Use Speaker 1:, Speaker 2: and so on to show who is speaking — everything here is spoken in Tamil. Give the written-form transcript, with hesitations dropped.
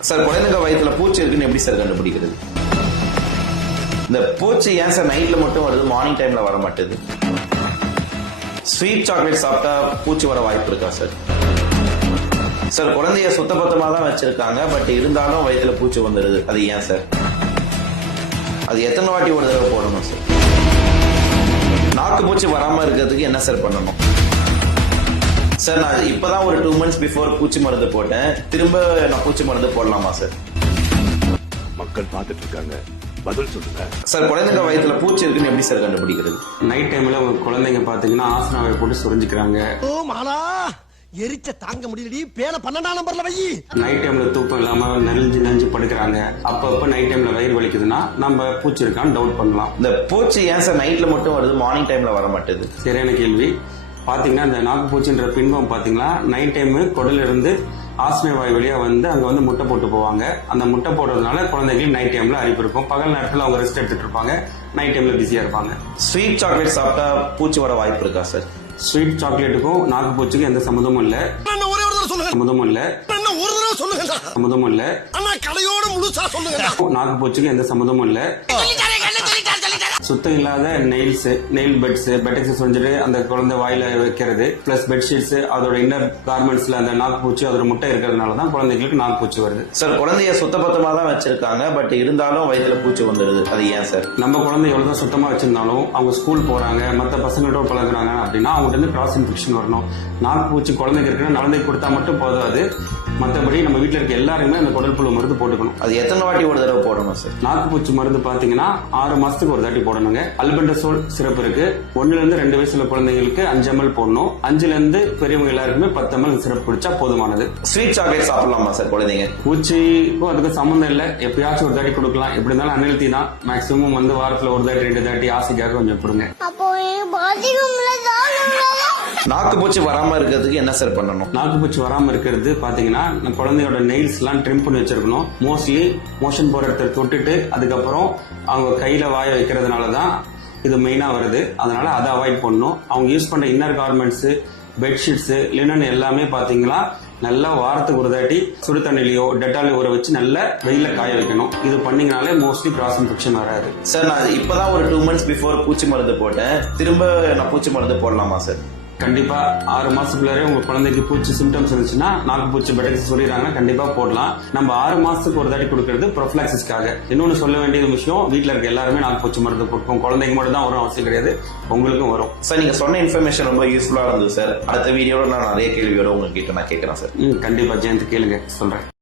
Speaker 1: சார் குழந்தைங்க வயிற்றுல பூச்சி இருக்குன்னு எப்படி சார் கண்டுபிடிக்கிறது? இந்த பூச்சி ஏன் சார் நைட்ல மட்டும் வருது, மார்னிங் டைம்ல வர மாட்டேது? ஸ்வீட் சாக்லேட் சாப்பிட்டா பூச்சி வர வாய்ப்பு இருக்கா சார்? சார் குழந்தைய சுத்தபத்தமா தான் வச்சிருக்காங்க, பட் இருந்தாலும் வயிற்றுல பூச்சி வந்துடுது, அது ஏன் சார்? அது எத்தனை வாட்டி ஒரு தடவை போடணும் சார்? நாக்கு பூச்சி வராம இருக்கிறதுக்கு என்ன சார் பண்ணணும்? சார் நான் இப்பதான் ஒரு 2 months பிஃபோர் பூச்சி மருந்து போட்டேன், திரும்ப நான் பூச்சி மருந்து போடலாமா சார்?
Speaker 2: மக்கள் பார்த்துட்டு இருக்காங்க, பதில் சொல்லுங்க
Speaker 1: சார். குழந்தைங்க வயிற்றுல பூச்சி இருக்குன்னு எப்படி சார் கண்டுபிடிக்கிறது?
Speaker 3: நைட் டைம்ல குழந்தைங்க பாத்தீங்கன்னா ஆசனாவை போட்டு சுரிஞ்சுக்கிறாங்க.
Speaker 4: ஓ மாலா எரிச்ச தாங்க முடியலடி, பேன 12ஆம் நம்பர்ல வை.
Speaker 3: நைட் டைம்ல தூக்கம் இல்லாம நெஞ்சு படுக்கிறாங்க. அப்பப்ப நைட் டைம்ல வயிறு வலிக்குதுன்னா நம்ம பூச்சி இருக்கான்னு டவுட் பண்ணலாம்.
Speaker 1: இந்த பூச்சி ஏன் சார் நைட்ல மட்டும் வருது, மார்னிங் டைம்ல வர மாட்டேது?
Speaker 3: சரியான கேள்வி. பாத்தீங்கன்னா இந்த நாக்கு பூச்சின்ற பின்பம் பாத்தீங்கன்னா நைட் டைம் குடல்ல இருந்து ஆஸ்மை வாய் வழியா வந்து அங்க வந்து முட்டை போட்டு போவாங்க. அந்த முட்டை போடுறதுனால குழந்தைகளுக்கு நைட் டைம்ல அரிப்பு இருக்கும். பகல் நேரத்துல அவங்க ரெஸ்ட் எடுத்துட்டு இருப்பாங்க, நைட் டைம்ல பிஸியா இருப்பாங்க.
Speaker 1: ஸ்வீட் சாக்லேட் சாப்பிட்டா பூச்சி வர வாய்ப்பு இருக்கா சார்?
Speaker 3: ஸ்வீட் சாக்லேட்டுக்கும் நாக்கு பூச்சிக்கும் எந்த சம்மந்தமும் இல்ல.
Speaker 4: ஒரே ஒரு தடவை சொல்லுங்க.
Speaker 3: சம்மந்தமும் இல்ல.
Speaker 4: ஒரு தடவை சொல்லுங்க.
Speaker 3: சம்மந்தமும் இல்ல.
Speaker 4: அண்ணா கலையோட முழுசா சொல்லுங்க.
Speaker 3: நாக்கு பூச்சிக்கும் எந்த சம்மந்தமும் இல்ல. சுத்தம் இல்லாத நெயில் பெட்ஸ் சொல்லிட்டு அந்த குழந்தை வாயில வைக்கிறது, பிளஸ் பெட்ஷீட்ஸ், அதோட இன்னர் கார்மெண்ட்ஸ்ல அந்த நாக்கு பூச்சி அதோட முட்டை இருக்கிறதுனால தான் குழந்தைகளுக்கு நாக்கு பூச்சி வருது.
Speaker 1: சார் குழந்தைய சுத்தபத்தமா தான் வச்சிருக்காங்க, பட் இருந்தாலும் வயிற்றுல பூச்சி வந்துடுது, அது ஏன் சார்?
Speaker 3: நம்ம குழந்தை எவ்வளவுதான் சுத்தமா வச்சிருந்தாலும் அவங்க ஸ்கூல் போறாங்க, மற்ற பசங்களோட பழகுறாங்க அப்படின்னா அவங்ககிட்ட இருந்து கிராஸ் இன்ஃபெக்ஷன் வரணும். நாக்கு பூச்சி குழந்தைக்கு இருக்குன்னா குழந்தைக்கு கொடுத்தா மட்டும் போதாது, மற்றபடி நம்ம வீட்டில் இருக்க எல்லாருமே அந்த குடல் புழு மருந்து போட்டுக்கணும்.
Speaker 1: அது எத்தனை வாட்டி ஒரு தடவை போடணும் சார்?
Speaker 3: நாக்கு பூச்சி மருந்து பாத்தீங்கன்னா 6 மாசத்துக்கு ஒரு தாட்டி போடணுங்க. அல்பெண்டசோல் சிறப்பு இருக்கு. 1 to 2 வயசுல குழந்தைங்களுக்கு 5 ml போடணும். 5 to பெரியவங்க எல்லாருக்குமே 10 ml சிறப்பு குடிச்சா போதுமானது.
Speaker 1: ஸ்வீட் சாக்லேட் சாப்பிடலாமா சார் குழந்தைங்க?
Speaker 3: பூச்சிக்கும் அதுக்கு சம்மந்தம் இல்லை, எப்பயாச்சும் ஒரு தாட்டி கொடுக்கலாம். எப்படி இருந்தாலும் அன்ஹெல்தி தான். மேக்சிமம் வந்து வாரத்துல ஒரு தாட்டி 2 தாட்டி ஆசைக்காக கொஞ்சம் கொடுங்க.
Speaker 1: நாக்கு பூச்சி வராம இருக்கிறதுக்கு என்ன சார் பண்ணணும்?
Speaker 3: நாக்கு பூச்சி வராம இருக்கிறது பாத்தீங்கன்னா குழந்தையோட நெயில்ஸ் எல்லாம் ட்ரிம் பண்ணி வச்சிருக்கணும். மோஸ்ட்லி மோஷன் போற இடத்துல தொட்டுட்டு அதுக்கப்புறம் அவங்க கையில வாய வைக்கிறதுனாலதான் இது மெயினா வருது. அதனால அதை அவாய்ட் பண்ணணும். அவங்க யூஸ் பண்ற இன்னர் கார்மெண்ட்ஸ், பெட்ஷீட்ஸ், லினன் எல்லாமே பாத்தீங்கன்னா நல்லா வாரத்துக்கு ஒரு தாட்டி சுடு தண்ணிலையோ டெட்டாலையோ ஊற வச்சு நல்லா வெயில காய வைக்கணும். இது பண்ணீங்கனாலே மோஸ்ட்லி கிராஸ் இன்ஃபெக்ஷன் வராது.
Speaker 1: சார் நான் இப்பதான் ஒரு 2 months பிஃபோர் பூச்சி மருந்து போட்டேன், திரும்ப நான் பூச்சி மருந்து போடலாமா சார்?
Speaker 3: கண்டிப்பா 6 மாசத்துக்குள்ளாரே உங்க குழந்தைக்கு பூச்சி சிம்டம்ஸ் இருந்துச்சுன்னா, நாக்கு பூச்சி பெட்டக்ஸ் சொல்லிடுறாங்கன்னா கண்டிப்பா போடலாம். நம்ம 6 மாசத்துக்கு ஒரு தாட்டி கொடுக்கறது ப்ரொஃபிலாக்சிஸ்க்காக. இன்னொன்னு சொல்ல வேண்டிய விஷயம், வீட்டுல இருக்க எல்லாருமே நாக்கு பூச்சி மருந்து கொடுப்போம். குழந்தைக்கு மட்டும் தான் வரும் அவசியம் கிடையாது, உங்களுக்கும் வரும்.
Speaker 1: சார் நீங்க சொன்ன இன்ஃபர்மேஷன் ரொம்ப யூஸ்ஃபுல்லா இருந்தது சார். அடுத்த வீடியோட நான் நிறைய கேள்வியோட உங்ககிட்ட நான் கேட்கறேன் சார்.
Speaker 3: கண்டிப்பா ஜெயந்த் கேளுங்க, சொல்றேன்.